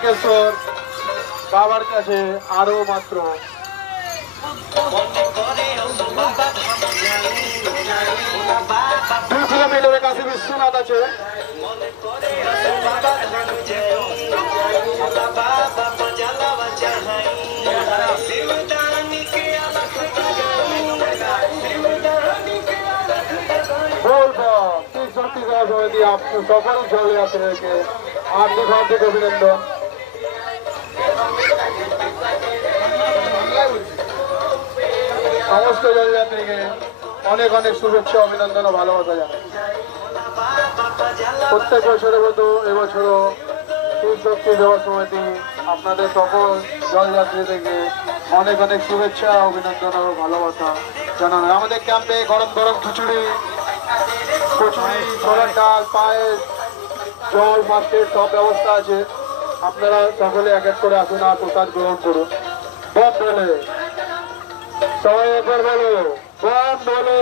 তারকেশ্বর বাবার কাছে আরো মাত্র 2 কিলোমিটারের কাছে বিশ্বনাথ আছে। সকল জলযাত্রীদেরকে হার্দিক হার্দিক অভিনন্দন। সমস্ত জলযাত্রীকে অনেক অনেক শুভেচ্ছা অভিনন্দন ও ভালোবাসা জানাই। প্রত্যেক বছরের মতো এবছরও শিবশক্তি সেবা সমিতি আপনাদের সকল জলযাত্রীদেরকে অনেক অনেক শুভেচ্ছা অভিনন্দন ও ভালোবাসা জানানো। আমাদের ক্যাম্পে গরম গরম খিচুড়ি, কচুরি, ছোলার ডাল, পায়েস, জল, মাছের সব ব্যবস্থা আছে। আপনারা সকলে এক এক করে আসুন আর প্রসাদ গ্রহণ করুন। বম বলে সবাই একবার বলো, বম বলে।